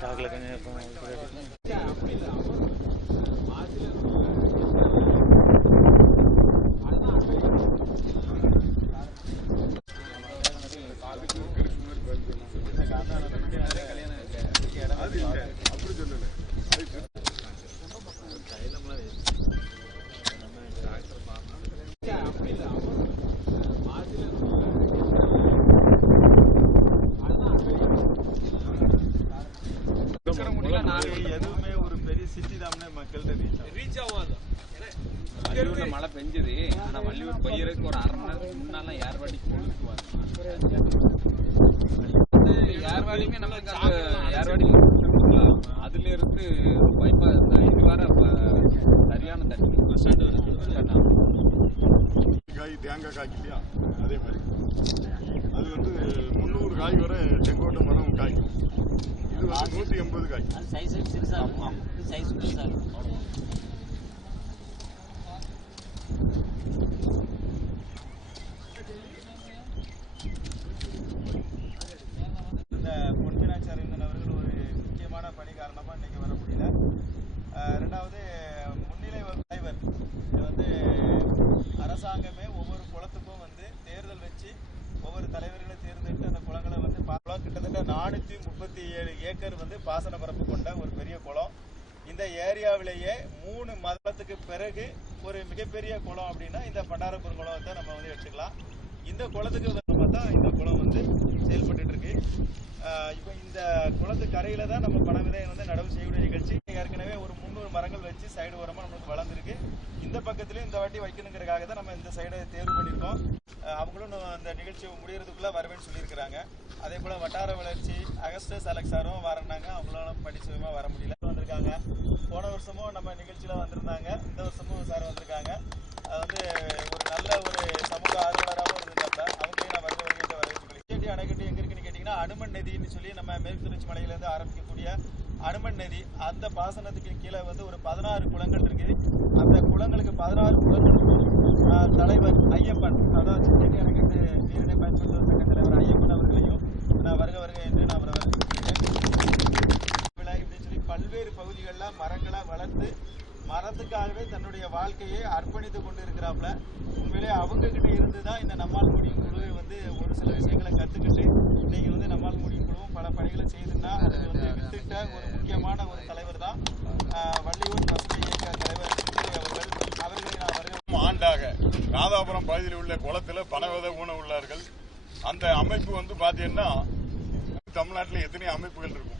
చాకలకనే city தானே மக்கள்கிட்ட reach ஆகும். வள்ளியூர்ல மழை பெஞ்சது. ஆனா வள்ளியூர் பெய்யறதுக்கு ஒரு அரை மணி நேரத்துக்கு முன்னால ஏர்வாடி ஏர்வாடியுமே நமக்கு அந்த ஏர்வாடி அதுல இருந்து பைப்பா இது வர சரியான தண்ணி. பஸ் ஸ்டாண்ட் காய் தேங்காய் காய்க்கு இல்லையா? அதே மாதிரி. அது வந்து முந்நூறு காய் வரை செங்கோட்டை மரம் காய்க்கும் இது வந்து நூற்றி எண்பது காய். Seis cruzeiros. இந்தியாவிலேயே மூணு மதத்துக்கு பிறகு ஒரு மிகப்பெரிய குளம் அப்படின்னா இந்த பண்டாரப்பூர் குளத்தை நம்ம வந்து எடுத்துக்கலாம் இந்த குளத்துக்கு வந்து பார்த்தா இந்த குளம் வந்து செயல்பட்டு இருக்கு இப்போ இந்த குளத்து கரையில தான் நம்ம பண வந்து நடவு செய்யக்கூடிய நிகழ்ச்சி. ஏற்கனவே ஒரு முந்நூறு மரங்கள் வச்சு சைடு ஓரமாக நம்மளுக்கு வளர்ந்துருக்கு. இந்த பக்கத்துலயும் இந்த வாட்டி வைக்கணுங்கிறதுக்காக தான் நம்ம இந்த சைடை தேர்வு பண்ணியிருக்கோம். அவங்களும் இன்னும் அந்த நிகழ்ச்சி முடியறதுக்குள்ள வருவேன்னு சொல்லியிருக்கிறாங்க. அதே போல வட்டார வளர்ச்சி அகஸ்டஸ் அலெக்சாரும் வரனாங்க அவங்களும் படிச்சதுமா வர முடியல. வந்திருக்காங்க. போன வருஷமும் நம்ம நிகழ்ச்சியில் வந்திருந்தாங்க. இந்த வருஷமும் சார் வந்திருக்காங்க. அது வந்து ஒரு நல்ல ஒரு சமூக ஆர்வலராகவும் இருந்திருந்தாங்க அவங்களையும் நான் வருக வருகின்ற வரவேற்று செடி அணைக்கட்டு எங்க இருக்குன்னு கேட்டீங்கன்னா அனுமன் நதின்னு சொல்லி நம்ம மேற்கு தொடர்ச்சி மலையிலேருந்து ஆரம்பிக்கக்கூடிய அனுமன் நதி. அந்த பாசனத்துக்கு கீழே வந்து ஒரு பதினாறு குளங்கள் இருக்குது. அந்த குளங்களுக்கு பதினாறு குளங்களுக்கும் தலைவர் ஐ அதாவது செடி அணைக்கட்டு நீரிணை பயன்படுத்தும் சங்க தலைவர் ஐயப்பன் அவர்களையும் நான் வருக வருக என்று நான் அவரை வரவேற்கிறேன். விழா இப்படின்னு சொல்லி பல்வேறு பகுதிகளில் மரங்களை வளர்த்து மரத்துக்காகவே தன்னுடைய வாழ்க்கையை அர்ப்பணித்து கொண்டு இருக்கிறாப்ல உண்மையிலே அவங்க கிட்ட இருந்து தான் இந்த நம்மால் முடியும் குழு வந்து ஒரு சில விஷயங்களை கத்துக்கிட்டு இன்னைக்கு வந்து நம்மால் முடியும் குழுவும் பல பணிகளை செய்துன்னா அதுக்கு வந்து வித்திட்ட ஒரு முக்கியமான ஒரு தலைவர் தான் வள்ளியூர் பசுமை இயக்க தலைவர் அவர்கள். அவர்களை நான் வருக ஆண்டாக ராதாபுரம் பகுதியில் உள்ள குளத்துல பணவித ஊன உள்ளார்கள். அந்த அமைப்பு வந்து பாத்தீங்கன்னா தமிழ்நாட்டில் எத்தனை அமைப்புகள் இருக்கும்.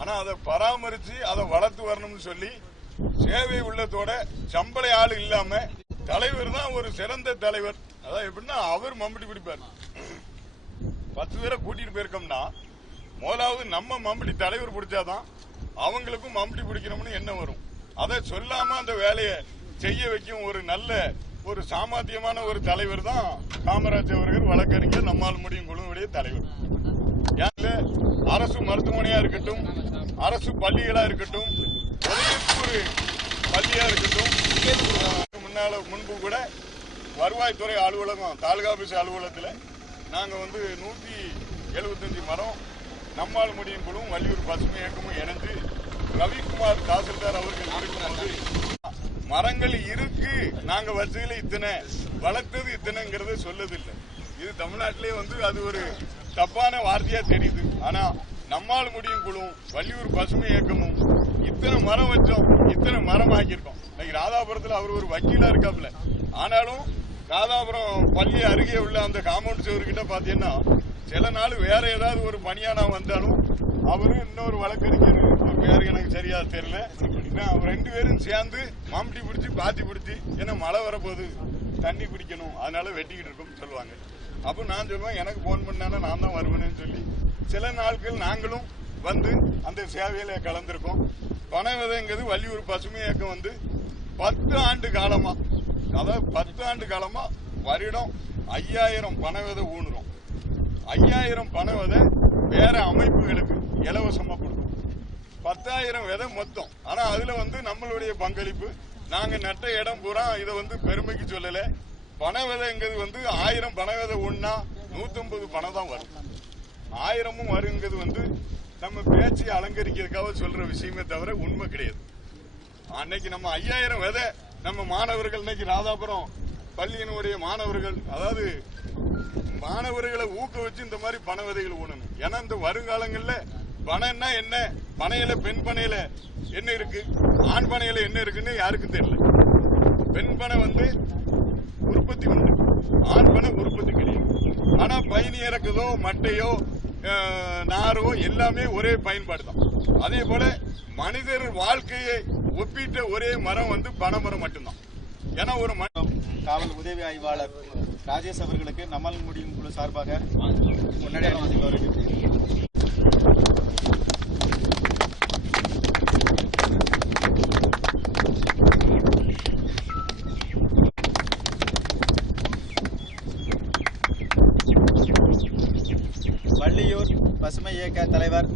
ஆனா அதை பராமரிச்சு அதை வளர்த்து வரணும்னு சொல்லி சேவை உள்ளத்தோட சம்பள ஆள் இல்லாம தலைவர் தான் ஒரு சிறந்த தலைவர். அதான் எப்படின்னா அவர் மம்பட்டி பிடிப்பார். பத்து பேரை கூட்டிட்டு போயிருக்கோம்னா முதலாவது நம்ம மம்பட்டி தலைவர் பிடிச்சாதான் அவங்களுக்கும் மம்பட்டி பிடிக்கணும்னு என்ன வரும். அதை சொல்லாம அந்த வேலையை செய்ய வைக்கும் ஒரு நல்ல ஒரு சாமர்த்தியமான ஒரு தலைவர் தான் காமராஜ் அவர்கள். வழக்கறிஞர் நம்மால் முடியும் குழுவுடைய தலைவர். அரசு மருத்துவமனையா இருக்கட்டும் அரசு பள்ளிகளா இருக்கட்டும் ஒரு பள்ளியா இருக்கட்டும் முன்னால முன்பு கூட வருவாய்த்துறை அலுவலகம் தாலுகா ஆபீஸ் அலுவலகத்தில் நாங்கள் வந்து நூற்றி எழுபத்தஞ்சு மரம் நம்மால் முடியும் குழுவும் வள்ளியூர் பசுமை இயக்கமும் இணைந்து ரவிக்குமார் தாசில்தார் அவர்கள் இருக்கும்போது மரங்கள் இருக்கு நாங்க வச்சதுல இத்தனை வளர்த்தது இத்தனைங்கிறத சொல்லதில்லை. இது தமிழ்நாட்டிலே வந்து அது ஒரு தப்பான வார்த்தையா தெரியுது. ஆனா நம்மால் முடியும் குழுவும் வள்ளியூர் பசுமை இயக்கமும் இத்தனை மரம் வச்சோம் இத்தனை மரம் ஆக்கியிருக்கோம் இன்னைக்கு ராதாபுரத்துல அவர் ஒரு வக்கீலா இருக்காப்புல. ஆனாலும் ராதாபுரம் பள்ளி அருகே உள்ள அந்த காம்பவுண்ட் சுவர்கிட்ட பாத்தீங்கன்னா சில நாள் வேற ஏதாவது ஒரு பணியானா வந்தாலும் அவரும் இன்னொரு வழக்கறிஞர் பேர் எனக்கு சரியா தெரியல. அவர் ரெண்டு பேரும் சேர்ந்து மாம்பட்டி பிடிச்சி பாத்தி பிடிச்சி ஏன்னா மழை வரப்போகுது தண்ணி பிடிக்கணும் அதனால வெட்டிக்கிட்டு இருக்கோம்னு சொல்லுவாங்க. அப்போ நான் சொல்லுவேன் எனக்கு போன் பண்ணாலும் நான் தான் வருவேன்னு சொல்லி சில நாட்கள் நாங்களும் வந்து அந்த சேவையில கலந்திருக்கோம். பண விதைங்கிறது வள்ளியூர் பசுமை இயக்கம் வந்து பத்து ஆண்டு காலமா அதாவது பத்து ஆண்டு காலமா வருடம் ஐயாயிரம் பண விதை ஊனுறோம். ஐயாயிரம் பண விதை வேற அமைப்புகளுக்கு இலவசமா கொடுக்கும் பத்தாயிரம் விதை மொத்தம். ஆனா அதுல வந்து நம்மளுடைய பங்களிப்பு நாங்க நட்ட இடம் பூரா இதை வந்து பெருமைக்கு சொல்லல. பண விதைங்கிறது வந்து ஆயிரம் பண விதை ஒன்னா நூத்தம்பது பணம் தான் வரும். ஆயிரமும் வருங்கிறது வந்து நம்ம பேச்சை அலங்கரிக்கிறதுக்காக சொல்ற விஷயமே தவிர உண்மை கிடையாது. அன்னைக்கு நம்ம ஐயாயிரம் விதை நம்ம மாணவர்கள் இன்னைக்கு ராதாபுரம் பள்ளியினுடைய மாணவர்கள் அதாவது மாணவர்களை ஊக்குவிச்சு இந்த மாதிரி பண விதைகள் ஊனணும். ஏன்னா இந்த வருங்காலங்கள்ல பணம்னா என்ன? பனையில பெண் பனையில என்ன இருக்கு? ஆண் பனையில என்ன இருக்குன்னு யாருக்கும் தெரியல. பெண் பனை வந்து உற்பத்தி உண்டு. ஆண் பனை உற்பத்தி கிடையாது. ஆனா பயணி இறக்குதோ மட்டையோ நாரோ எல்லாமே ஒரே பயன்பாடு தான். அதே போல மனிதர் வாழ்க்கையை ஒப்பிட்ட ஒரே மரம் வந்து பனைமரம் மட்டும்தான். ஏன்னா ஒரு ம- காவல் உதவி ஆய்வாளர் ராஜேஷ் அவர்களுக்கு நம்மால் முடியும் குழு சார்பாக முன்னாடி பசுமை இயக்க தலைவர்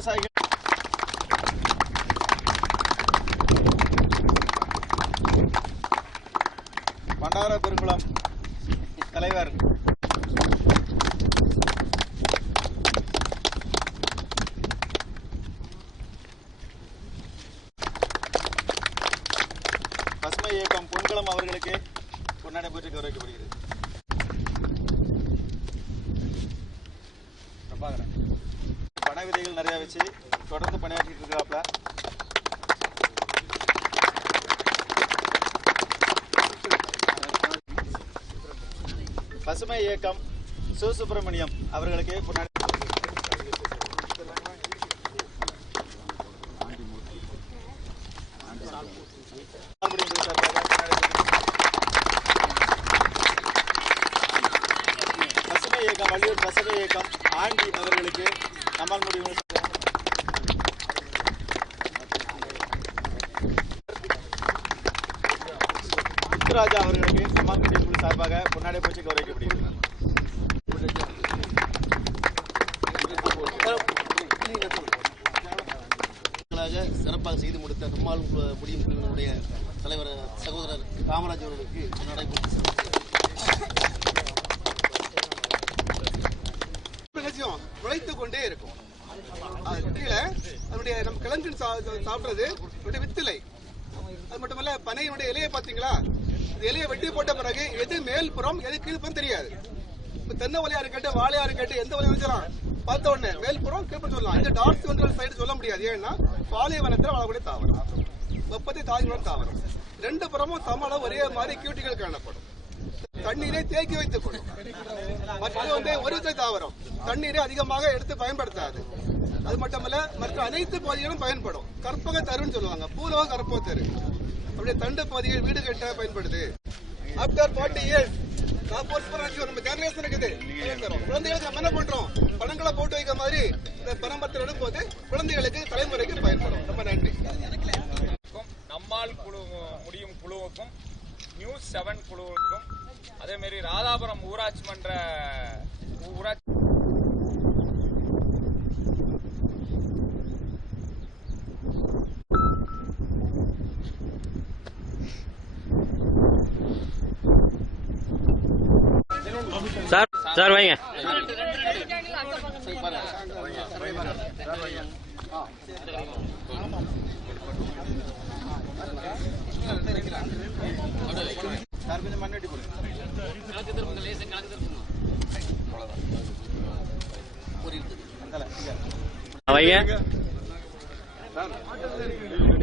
விவசாயிகள் பண்டார பெருங்குளம் தலைவர் பசுமை இயக்கம் பொன்குளம் அவர்களுக்கு பொன்னாடை போற்றி கௌரவிக்கப்படுகிறது பிரபாகரன். பண விதைகள் நிறைய வச்சு தொடர்ந்து பணியாற்றிட்டு இருக்கிறாப்ல. பசுமை இயக்கம் சு. சுப்பிரமணியம் அவர்களுக்கு பொன்னாடை பசுமை இயக்கம் வள்ளியூர் பசுமை இயக்கம் ஆண்டி அவர்களுக்கு நம்மால் முடியும். முத்துராஜா அவர்களுக்கு நம்மால் முடியும் குழு சார்பாக பொன்னாடை பூச்சி கௌரவிக்கப்படுகிறது சிறப்பாக செய்து முடித்த நம்மால் முடியும் குழுவினுடைய தலைவர் சகோதரர் காமராஜ் அவர்களுக்கு நடைபெற்று கொண்டே இருக்கும். அது கீழே அதனுடைய நம்ம கிழங்கு சா- சாப்பிடுறது அதனுடைய வித்திலை. அது மட்டுமல்ல பனையினுடைய இலையை பாத்தீங்களா இலையை வெட்டி போட்ட பிறகு எது மேல் புறம் எது கீழ்ப்புறம் தெரியாது. இப்ப தென்னை வலையா இருக்கட்டும் வாழையா இருக்கட்டும் எந்த வலையும் வச்சிடலாம் பார்த்த உடனே மேல் புறம் கீழ்ப்புறம் சொல்லலாம். இந்த டார்க் ஒன்று சைடு சொல்ல முடியாது. ஏன்னா பாலைவனத்தில் வாழக்கூடிய தாவரம். வெப்பத்தை தாங்கிடும் தாவரம். ரெண்டு புறமும் சமளம் ஒரே மாதிரி கியூட்டிகள் காணப்படும். தண்ணீரை தேக்கி வைத்துக் கொள்ளும். மற்றது வந்து ஒரு தாவரம். தண்ணீரை அதிகமாக எடுத்து பயன்படுத்தாது. அது மட்டுமல்ல மற்ற அனைத்து பகுதிகளும் பயன்படும். கற்பக தருன்னு சொல்லுவாங்க. பூலோக கற்பக தரு. அப்படியே தண்டு பகுதிகள் வீடு கட்ட பயன்படுது. ஆஃப்டர் ஃபார்ட்டி இயர்ஸ் நம்ம ஜெனரேஷன் இருக்குது. குழந்தைகளுக்கு நம்ம என்ன பண்றோம்? பணங்களை போட்டு வைக்கிற மாதிரி இந்த பரம்பரத்தில் போது குழந்தைகளுக்கு தலைமுறைக்கு பயன்படும். ரொம்ப நன்றி. நம்மால் குழு முடியும் குழுவுக்கும் நியூஸ் செவன் குழுவுக்கும் அதே மாதிரி ராதாபுரம் ஊராட்சி மன்ற ஊராட்சி சார் சார் வைங்க. சார் கொஞ்சம் மண்ணெட்டி போடுங்க அந்தால, இங்க. வைங்க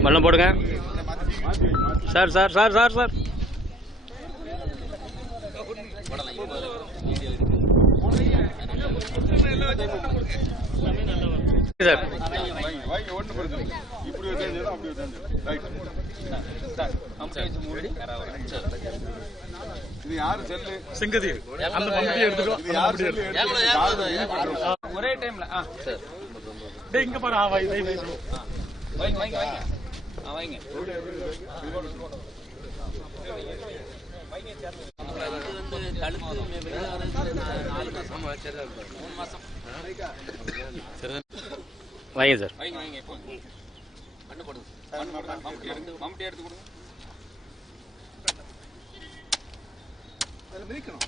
மண்ணை போடுங்க. Sir sir sir sir sir. Sir. வாங்கி ஒண்ணு பிரச்சனை இல்லை. இப்படி ஒரு செஞ்சது அப்படி ஒரு செஞ்சது ரைட் இது யாரு செல்லு செங்கதி அந்த எடுத்துக்கோ? ஒரே டைம்ல ஆ. சரி டேய் இங்க பாரு ஆ, வை வை வை வைங்க வைங்க வைங்க ஆ வைங்க கழுத்து வெளியாகிறது நாலு மாசம் மூணு மாசம் வைங்க சார் வைங்க வைங்க இப்போ மண்ணு போடுங்க மம்முட்டி எடுத்து மம்முட்டி எடுத்து கொடுங்க அதில் மிதிக்கணும்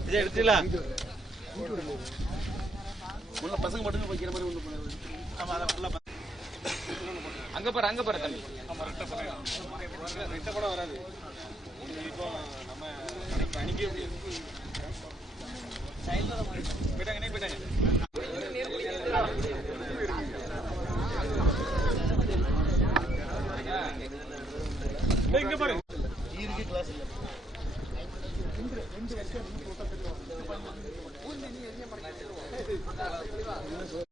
இதை எடுத்துக்கலாம் உள்ள பசங்க மட்டும் வைக்கிற மாதிரி ஒன்று அங்க பாரு அங்க பாரு தம்பி. ரெட்ட கூட வராது இப்போ நம்ம கணிக்க அணிக்கவே முடியாது போயிட்டாங்க போயிட்டாங்க.